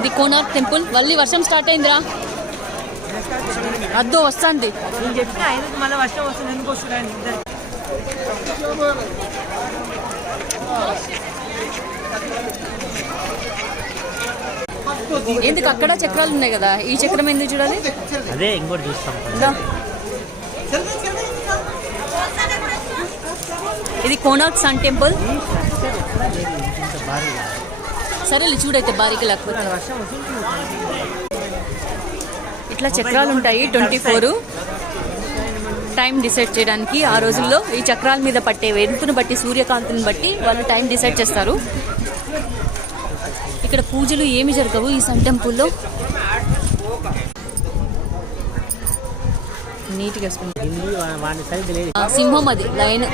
ఇది కోనార్క్ టెంపుల్. మళ్ళీ వర్షం స్టార్ట్ అయిందిరా, అద్దో వస్తుంది. నేను చెప్పిన ఆయనకు మళ్ళీ వర్షం వస్తుంది, ఎందుకు వస్తున్నాను ఇద్దరు. ఎందుకు అక్కడ చక్రాలు ఉన్నాయి కదా, ఈ చక్రం ఎందుకు చూడాలి? అదే ఇంకోటి చూస్తాం. ఇది కోనార్క్ సన్ టెంపుల్. సరేలే చూడైతే బారీకి లేకపోతే. ఇట్లా చక్రాలు ఉంటాయి 24 టైం డిసైడ్ చేయడానికి. ఆ రోజుల్లో ఈ చక్రాల మీద పట్టే వెలుతును బట్టి, సూర్యకాంతిని బట్టి వాళ్ళు టైం డిసైడ్ చేస్తారు. ఇక్కడ పూజలు ఏమి జరగవు ఈ సన్ టెంపుల్లో. నీట్గా సింహం, అది లైన్.